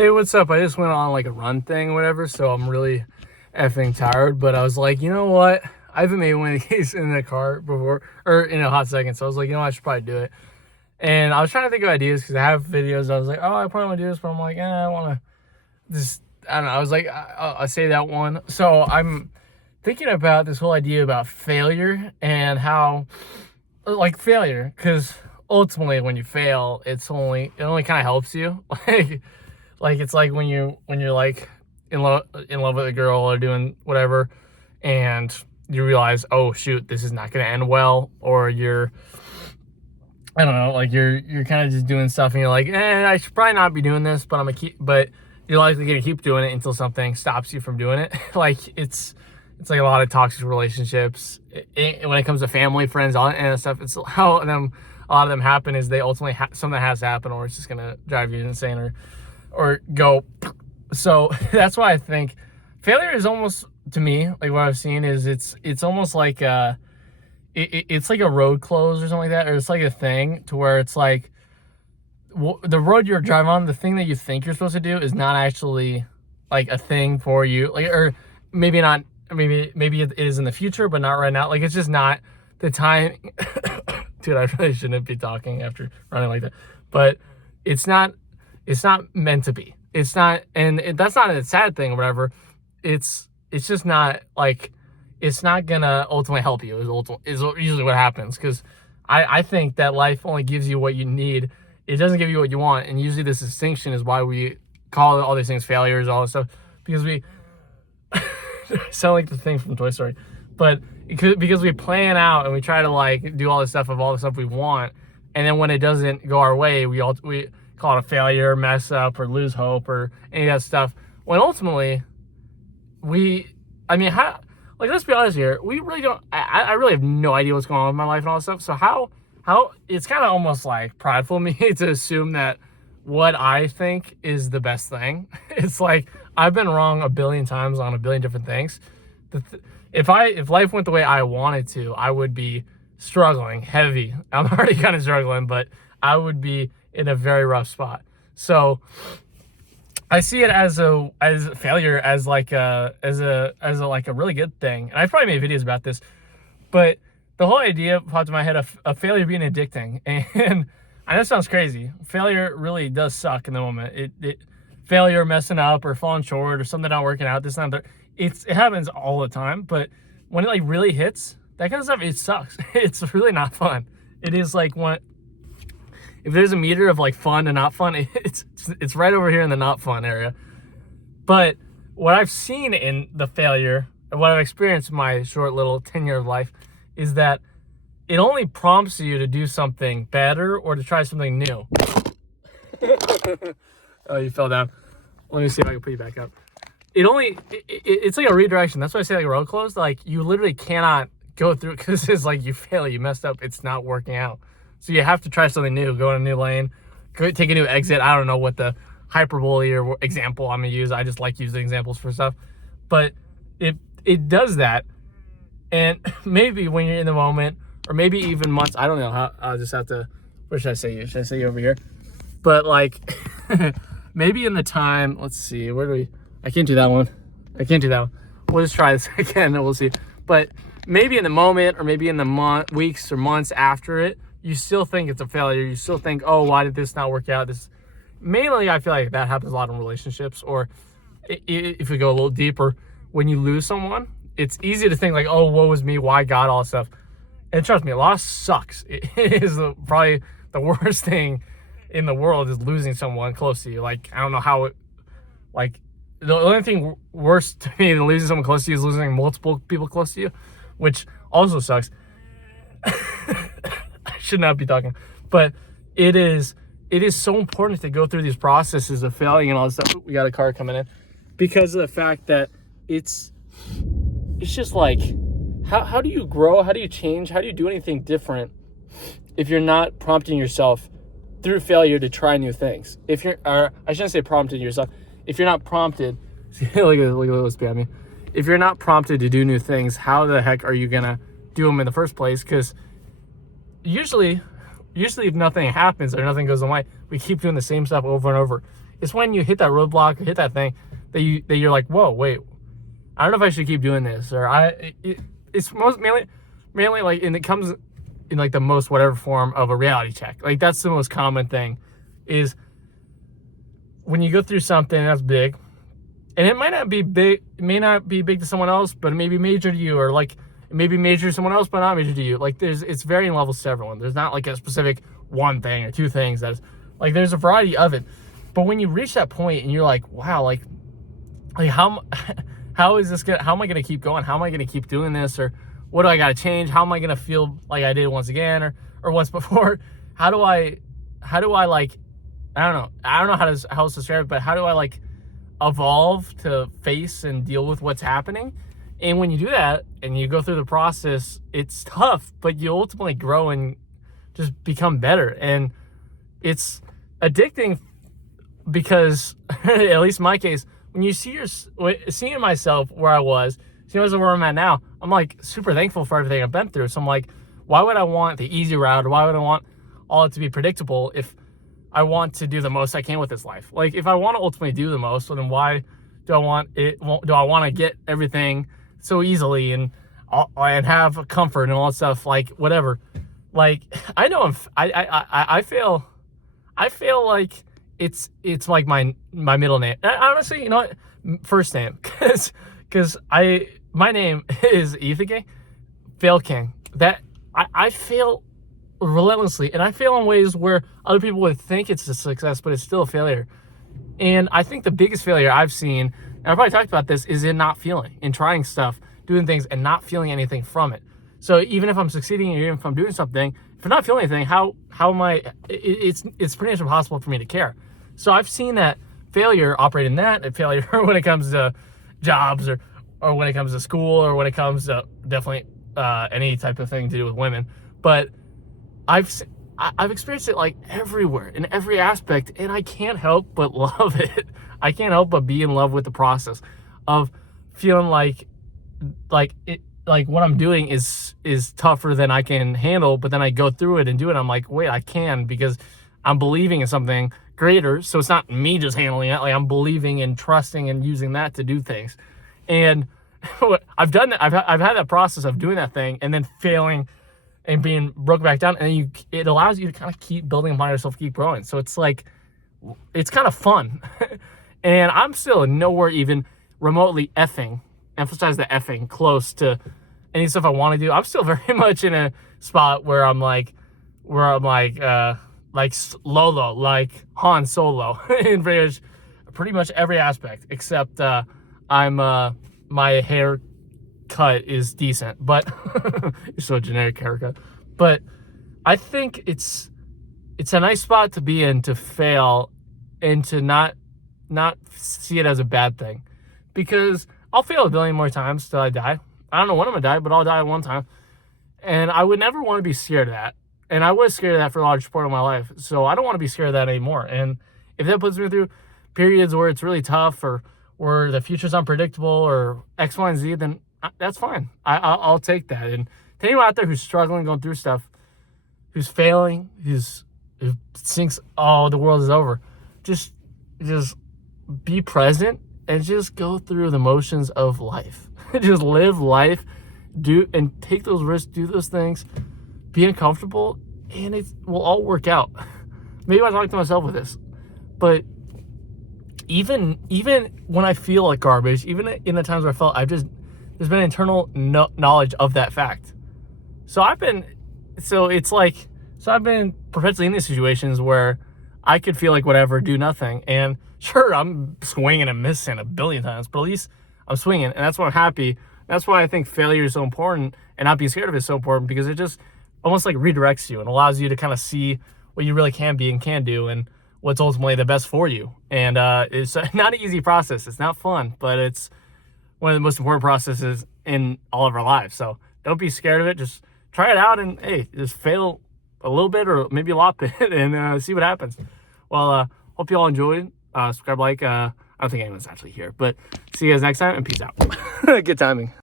Hey, what's up? I just went on like a run thing or whatever, so I'm really effing tired. But I was like, you know what? I haven't made one of these in the car before, or in a hot second. So I was like, I should probably do it. And I was trying to think of ideas because I have videos. I was like, oh, I probably want to do this, but I'm like, I want to just, I don't know. I was like, I'll say that one. So I'm thinking about this whole idea about failure and how, like, failure, because ultimately when you fail, it only kind of helps you. Like it's like when you're like in love with a girl or doing whatever, and you realize, oh shoot, this is not gonna end well, or I don't know, like you're kind of just doing stuff and you're like, I should probably not be doing this, but but you're likely gonna keep doing it until something stops you from doing it. Like it's like a lot of toxic relationships when it comes to family, friends, all and stuff. It's how a lot of them happen is they ultimately something has to happen, or it's just gonna drive you insane or go. So that's why I think failure is almost, to me, like what I've seen is it's almost like it's like a road close or something like that, or it's like a thing to where it's like the road you're driving on, the thing that you think you're supposed to do is not actually like a thing for you, like, or maybe not, maybe it is in the future, but not right now. Like it's just not the time. Dude, I really shouldn't be talking after running like that, but it's not meant to be. It's not, and that's not a sad thing or whatever. It's just not like, it's not gonna ultimately help you is usually what happens. Because I think that life only gives you what you need. It doesn't give you what you want. And usually this distinction is why we call all these things failures, all this stuff, because we sound like the thing from Toy Story, but because we plan out and we try to like do all this stuff of all the stuff we want, and then when it doesn't go our way, we call it a failure, mess up, or lose hope, or any of that stuff. When ultimately, let's be honest here, we really don't. I really have no idea what's going on with my life and all this stuff. So how it's kind of almost like prideful of me to assume that what I think is the best thing. It's like I've been wrong a billion times on a billion different things. If life went the way I wanted to, I would be struggling heavy. I'm already kind of struggling, but I would be in a very rough spot. So I see it as failure as like a really good thing. And I've probably made videos about this, but the whole idea popped in my head of failure being addicting. And I know it sounds crazy. Failure really does suck in the moment. Failure, messing up, or falling short, or something not working out, this and that. It happens all the time, but when it like really hits, that kind of stuff, it sucks. It's really not fun. It is like if there's a meter of like fun and not fun, it's right over here in the not fun area. But what I've seen in the failure, and what I've experienced in my short little tenure of life, is that it only prompts you to do something better or to try something new. Oh, you fell down. Let me see if I can put you back up. It's like a redirection. That's why I say like a road closed. Like you literally cannot go through, because it's like you fail, you messed up, it's not working out. So you have to try something new, go in a new lane, take a new exit. I don't know what the hyperbole or example I'm gonna use. I just like using examples for stuff. But it does that. And maybe when you're in the moment, or maybe even months, I don't know how, I'll just have to, where should I say you? Should I say you over here? But like, maybe in the time, let's see, I can't do that one. We'll just try this again and we'll see. But maybe in the moment, or maybe in the weeks or months after it, you still think it's a failure. You still think, oh, why did this not work out? Mainly, I feel like that happens a lot in relationships, or if we go a little deeper, when you lose someone, it's easy to think like, oh, woe was me, why God, all this stuff. And trust me, loss sucks. It is probably the worst thing in the world is losing someone close to you. Like, I don't know how the only thing worse to me than losing someone close to you is losing multiple people close to you, which also sucks. I should not be talking, but it is so important to go through these processes of failing and all this stuff. We got a car coming in, because of the fact that it's just like, how do you grow? How do you change? How do you do anything different if you're not prompting yourself through failure to try new things? I shouldn't say prompting yourself. If you're not prompted, look at this behind me. If you're not prompted to do new things, how the heck are you gonna do them in the first place? Because usually if nothing happens or nothing goes away, we keep doing the same stuff over and over. It's when you hit that roadblock or hit that thing that you're like, whoa, wait, I don't know if I should keep doing this, or it's mainly like, and it comes in like the most whatever form of a reality check. Like that's the most common thing, is when you go through something that's big, and it might not be big, it may not be big to someone else, but it may be major to you, or like it may be major to someone else, but not major to you. Like it's varying levels to everyone. There's not like a specific one thing or two things that's like, there's a variety of it. But when you reach that point and you're like, wow, like how is this gonna, how am I gonna keep going? How am I gonna keep doing this? Or what do I gotta change? How am I gonna feel like I did once again or once before? How do I like, I don't know how else to describe it, but how do I like evolve to face and deal with what's happening? And when you do that and you go through the process, it's tough, but you ultimately grow and just become better. And it's addicting because, at least in my case, when you seeing myself where I was, seeing myself where I'm at now, I'm like super thankful for everything I've been through. So I'm like, why would I want the easy route, or why would I want all it to be predictable if I want to do the most I can with this life? Like if I want to ultimately do the most, then why do I want it? Do I want to get everything so easily and have comfort and all that stuff? Like whatever. Like I know I feel like it's like my middle name. Honestly, you know what? First name, because my name is Ethan Fail King. That I fail relentlessly, and I fail in ways where other people would think it's a success, but it's still a failure. And I think the biggest failure I've seen, and I've probably talked about this, is in not feeling, in trying stuff, doing things, and not feeling anything from it. So even if I'm succeeding, or even if I'm doing something, if I'm not feeling anything, how am I? It's pretty much impossible for me to care. So I've seen that failure operate in that, and failure when it comes to jobs, or when it comes to school, or when it comes to definitely any type of thing to do with women. But I've experienced it like everywhere, in every aspect, and I can't help but love it. I can't help but be in love with the process of feeling like what I'm doing is tougher than I can handle, but then I go through it and do it. I'm like, wait, I can, because I'm believing in something greater. So it's not me just handling it. Like I'm believing and trusting and using that to do things. And I've done that. I've had that process of doing that thing and then failing and being broken back down. And it allows you to kind of keep building upon yourself, keep growing. So it's like, it's kind of fun. And I'm still nowhere even remotely emphasize the effing, close to any stuff I want to do. I'm still very much in a spot where I'm like Lolo, like Han Solo in pretty much every aspect, except my hair cut is decent, but it's so generic haircut. But I think it's a nice spot to be in, to fail and to not see it as a bad thing, because I'll fail a billion more times till I die. I don't know when I'm gonna die, but I'll die at one time. And I would never want to be scared of that. And I was scared of that for a large part of my life. So I don't want to be scared of that anymore. And if that puts me through periods where it's really tough, or where the future's unpredictable, or X, Y, and Z, then that's fine. I'll take that. And to anyone out there who's struggling, going through stuff, who's failing, who thinks, oh, the world is over, just be present and just go through the motions of life. Just live life, do and take those risks, do those things, be uncomfortable, and it will all work out. Maybe I talk to myself with this, but even when I feel like garbage, even in the times where I felt, there's been internal knowledge of that fact. So I've been perpetually in these situations where I could feel like whatever, do nothing, and sure, I'm swinging and missing a billion times, but at least I'm swinging, and that's why I'm happy. That's why I think failure is so important, and not being scared of it is so important, because it just almost like redirects you and allows you to kind of see what you really can be and can do, and what's ultimately the best for you. And it's not an easy process. It's not fun, but it's one of the most important processes in all of our lives. So don't be scared of it. Just try it out, and hey, just fail a little bit or maybe a lot bit, and see what happens. Well, hope you all enjoyed. Subscribe, like. I don't think anyone's actually here, but see you guys next time, and peace out. Good timing.